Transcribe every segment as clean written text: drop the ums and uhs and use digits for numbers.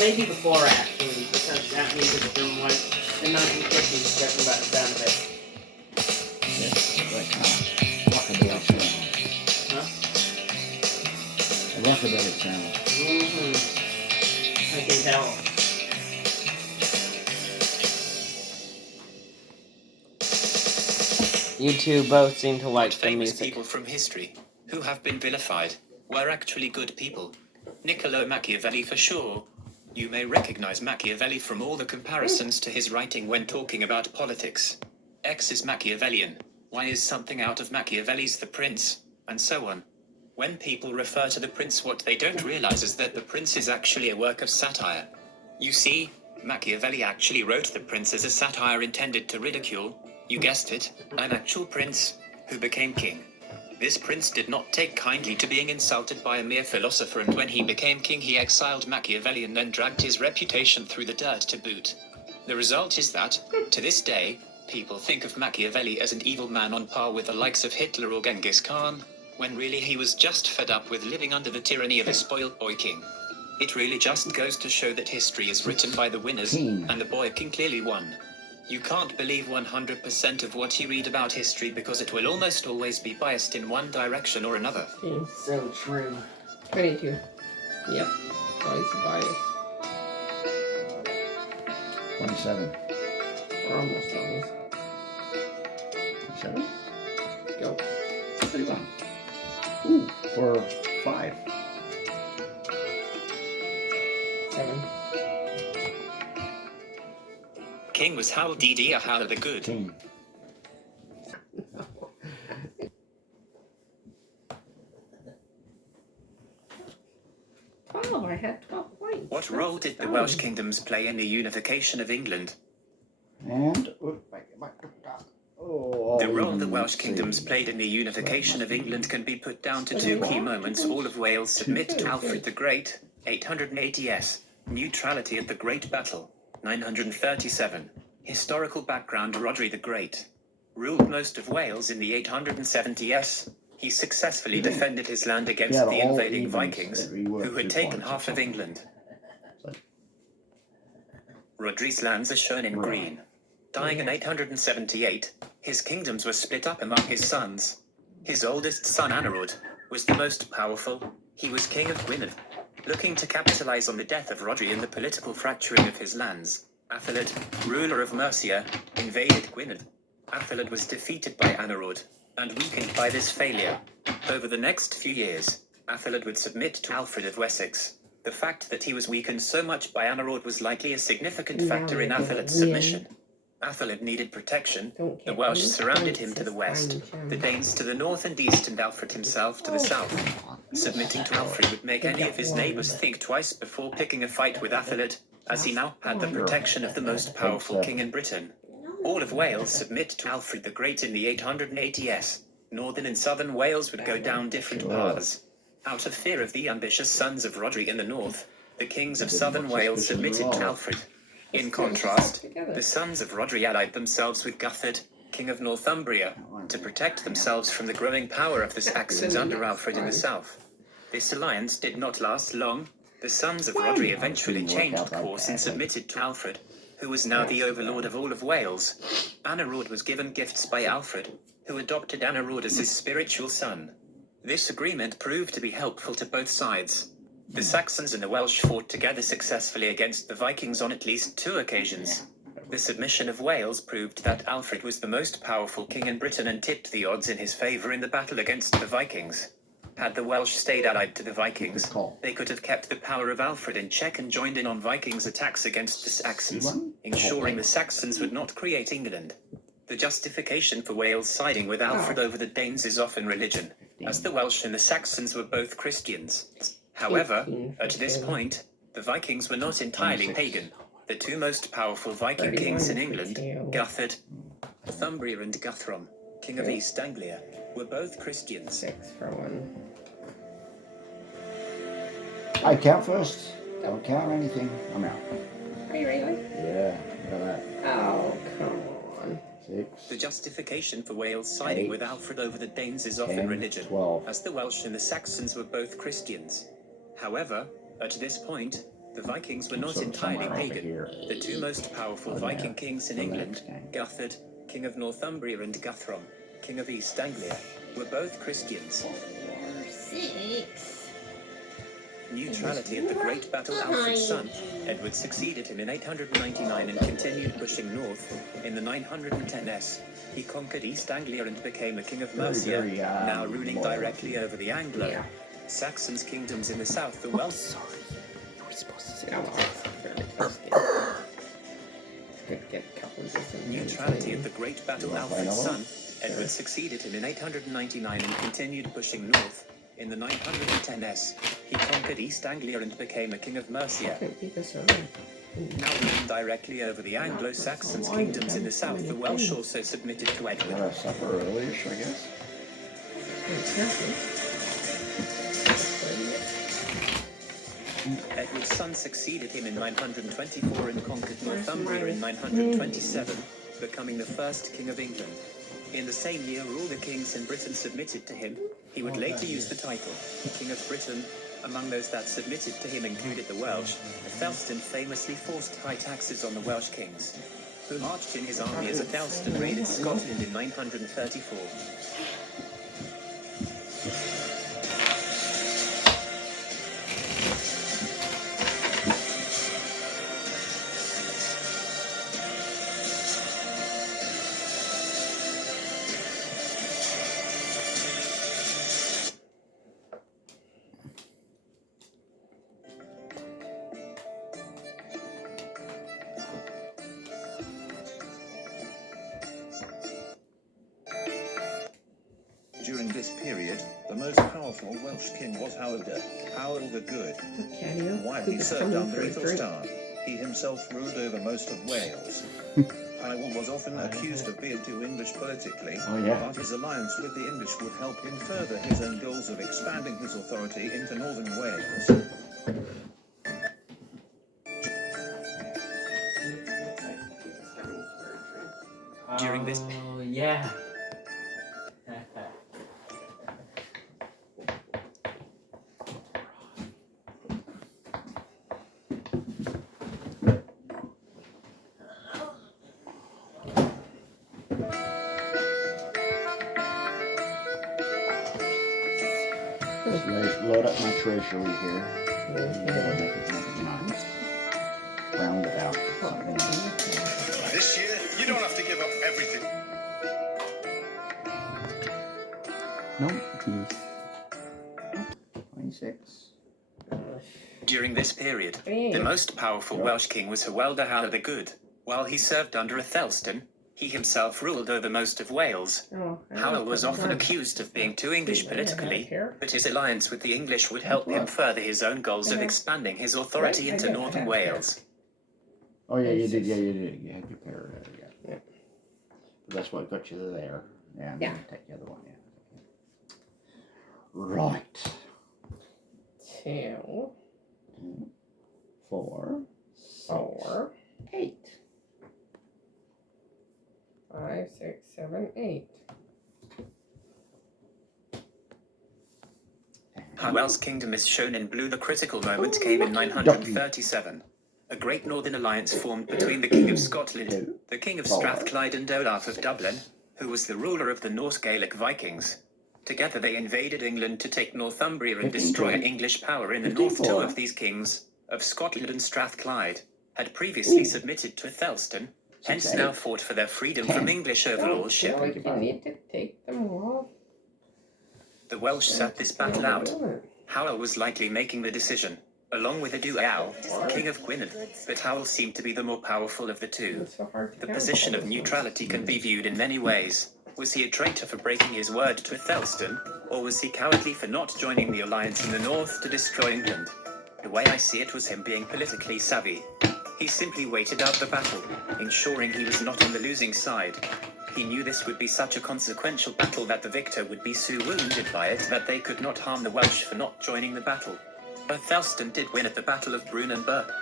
maybe before actually, because that music from like the 1950s, judging by the sound of it. Yes, that kind of rockabilly sound. Huh? A rockabilly sound. Mm-hmm. I can tell. You two both seem to like the famous music. People from history who have been vilified were actually good people. Niccolo Machiavelli for sure. You may recognize Machiavelli from all the comparisons to his writing when talking about politics. X is Machiavellian, Y is something out of Machiavelli's The Prince, and so on. When people refer to The Prince, what they don't realize is that The Prince is actually a work of satire. You see, Machiavelli actually wrote The Prince as a satire intended to ridicule, you guessed it, an actual prince, who became king. This prince did not take kindly to being insulted by a mere philosopher, and when he became king he exiled Machiavelli and then dragged his reputation through the dirt to boot. The result is that, to this day, people think of Machiavelli as an evil man on par with the likes of Hitler or Genghis Khan, when really he was just fed up with living under the tyranny of a spoiled boy king. It really just goes to show that history is written by the winners, and the boy king clearly won. You can't believe 100% of what you read about history because it will almost always be biased in one direction or another. So true. 22. Yep. Always biased. 27. We're almost always. 27? Go. 31. Ooh, for 5. 7. King was Hal Didi Hal the Good. King. Oh, I had 12 points. What role did the Welsh kingdoms play in the unification of England? And... Oh, The role the Welsh kingdoms played in the unification of England can be put down to two key moments. All of Wales submit to Alfred the Great, 880s. Neutrality at the Great Battle, 937. Historical background: Rhodri the Great ruled most of Wales in the 870s. He successfully defended his land against the invading Vikings, who had taken half of England. Rhodri's lands are shown in green. Dying in 878, his kingdoms were split up among his sons. His oldest son, Anarod, was the most powerful. He was king of Gwynedd. Looking to capitalize on the death of Rhodri and the political fracturing of his lands, Athelred, ruler of Mercia, invaded Gwynedd. Athelred was defeated by Anarod, and weakened by this failure. Over the next few years, Athelred would submit to Alfred of Wessex. The fact that he was weakened so much by Anarod was likely a significant factor in Atheled's submission. Athelred needed protection. The Welsh surrounded him to the west, the Danes to the north and east, and Alfred himself to the south. Submitting to Alfred would make any of his neighbors think twice before picking a fight with Athelred, as he now had the protection of the most powerful king in Britain. All of Wales submit to Alfred the Great in the 880s. Northern and southern Wales would go down different paths. Out of fear of the ambitious sons of Rhodri in the north, the kings of southern Wales submitted to Alfred. In contrast, the sons of Rhodri allied themselves with Guthred, king of Northumbria, to protect themselves from the growing power of the Saxons under Alfred in the south. This alliance did not last long. The sons of Rhodri eventually changed course and submitted to Alfred, who was now the overlord of all of Wales. Anarod was given gifts by Alfred, who adopted Anarod as his spiritual son. This agreement proved to be helpful to both sides. The Saxons and the Welsh fought together successfully against the Vikings on at least 2 occasions. The submission of Wales proved that Alfred was the most powerful king in Britain and tipped the odds in his favour in the battle against the Vikings. Had the Welsh stayed allied to the Vikings, they could have kept the power of Alfred in check and joined in on Vikings' attacks against the Saxons, ensuring the Saxons would not create England. The justification for Wales siding with Alfred over the Danes is often religion, as the Welsh and the Saxons were both Christians. However, at this point, the Vikings were not entirely pagan. The 2 most powerful Viking kings in England, Guthred, Northumbria, and Guthrum, king of East Anglia, were both Christians. 6 for 1. I count first. Don't count anything. I'm out. Are you really? Yeah, look at that. Oh, come on. 6. The justification for Wales siding with Alfred over the Danes is often 10, religion, 12. as the Welsh and the Saxons were both Christians. However, at this point, The Vikings were not Sort of entirely somewhere over pagan. here. The two most powerful Oh, Viking yeah. kings in The England, next game. Guthred, King of Northumbria, and Guthrum, King of East Anglia, were both Christians. 4, 6. Neutrality at the Great Battle, Alfred's son, Edward succeeded him in 899 and continued pushing north. In the 910s, he conquered East Anglia and became a king of Mercia, very, now ruling loyal. directly over the Anglo. Yeah. Saxons' kingdoms in the south, the Welsh. Yeah, well, it's fairly close game. It's good to get a couple of different Neutrality at the Great Battle, You wanna play Alfred's another son, Edward succeeded him in 899 and continued pushing north. In the 910s, he conquered East Anglia and became a king of Mercia, Can't beat this early. now ruling directly over the Anglo-Saxons' kingdoms in the south. The Welsh also submitted to Edward. Got a supper early-ish, I guess. Edward's son succeeded him in 924 and conquered Northumbria in 927, becoming the first king of England. In the same year, all the kings in Britain submitted to him. He would later use the title King of Britain. Among those that submitted to him included the Welsh. Aethelstan famously forced high taxes on the Welsh kings, who marched in his army as Aethelstan raided Scotland in 934. During this period, the most powerful Welsh king was Howard the Good. While he served under Aethelstan, he himself ruled over most of Wales. Hywel was often accused of being too English politically, Oh, yeah. but his alliance with the English would help him further his own goals of expanding his authority into northern Wales. During this- Oh, yeah. Just load up my treasury here. Better make it nice. Round it out. Something. This year, you don't have to give up everything. No, he's 26. During this period, the most powerful Welsh king was Hywel the Good. While he served under Aethelstan, he himself ruled over most of Wales. Hywel was often accused of being too English politically, but his alliance with the English would help him further his own goals of expanding his authority into northern Wales. Oh, yeah, you did. Yeah, you did. You had your pair there. Yeah. Yeah. But that's what got you there. Yeah, and Yeah. then take the other one. Yeah. Right. 2, 4, 4, 8. 5, 6, 7, 8. Hywel's kingdom is shown in blue. The critical moment came in 937. A great northern alliance formed between the King of Scotland, the King of Strathclyde, and Olaf of Dublin, who was the ruler of the Norse Gaelic Vikings. Together they invaded England to take Northumbria and destroy English power in the north. Two of these kings, of Scotland and Strathclyde, had previously submitted to Aethelstan, hence now fought for their freedom from English overlordship. Like you need to take them all. The Welsh sat this battle out. Hywel was likely making the decision, along with Adual, King of Gwynedd, but Hywel seemed to be the more powerful of the two. It's so hard to The count position all of those neutrality can be viewed in many ways. Was he a traitor for breaking his word to Aethelstan, or was he cowardly for not joining the alliance in the north to destroy England? The way I see it was him being politically savvy. He simply waited out the battle, ensuring he was not on the losing side. He knew this would be such a consequential battle that the victor would be so wounded by it that they could not harm the Welsh for not joining the battle. Aethelstan did win at the Battle of Brunanburh,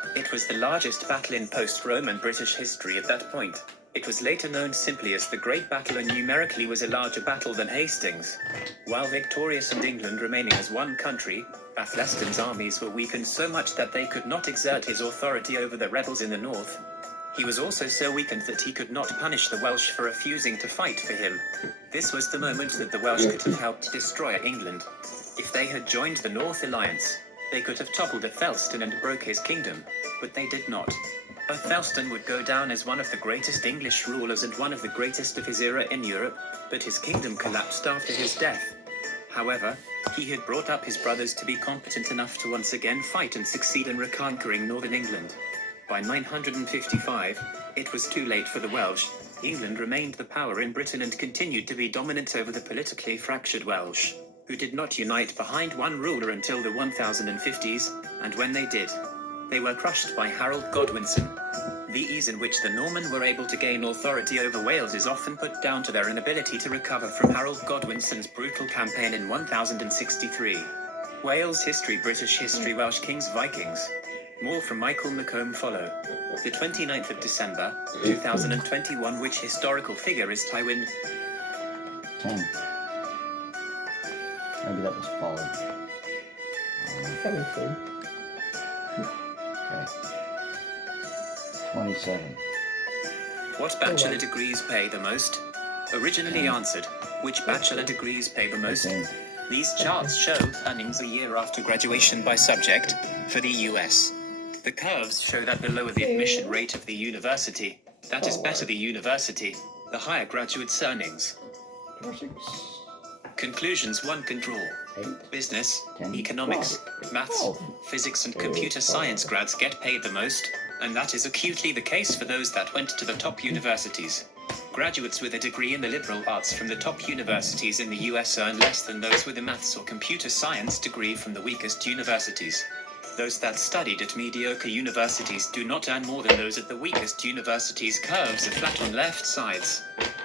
It was the largest battle in post-Roman British history at that point. It was later known simply as the Great Battle and numerically was a larger battle than Hastings. While victorious and England remaining as one country, Athelstan's armies were weakened so much that they could not exert his authority over the rebels in the north. He was also so weakened that he could not punish the Welsh for refusing to fight for him. This was the moment that the Welsh could have helped destroy England. If they had joined the North Alliance, they could have toppled Athelstan and broke his kingdom, but they did not. Athelstan would go down as one of the greatest English rulers and one of the greatest of his era in Europe, but his kingdom collapsed after his death. However, he had brought up his brothers to be competent enough to once again fight and succeed in reconquering northern England. By 955, it was too late for the Welsh. England remained the power in Britain and continued to be dominant over the politically fractured Welsh, who did not unite behind one ruler until the 1050s, and when they did, they were crushed by Harold Godwinson. The ease in which the Norman were able to gain authority over Wales is often put down to their inability to recover from Harold Godwinson's brutal campaign in 1063. Wales history, British history, Welsh kings, Vikings. More from Michael McComb follow. The 29th of December, 2021. Which historical figure is Tywin? 10. Maybe that was followed. 17. Okay. 27. What bachelor degrees pay the most? Originally answered, which bachelor degrees pay the most? 18. These charts show earnings a year after graduation by subject for the US. The curves show that the lower the admission rate of the university, that is better the university, the higher graduates' earnings. 6. Conclusions one can draw. 8. Business, 10, economics, 12, maths, 12, physics and computer science grads get paid the most, and that is acutely the case for those that went to the top universities. Graduates with a degree in the liberal arts from the top universities in the US earn less than those with a maths or computer science degree from the weakest universities. Those that studied at mediocre universities do not earn more than those at the weakest universities. Curves are flat on left sides.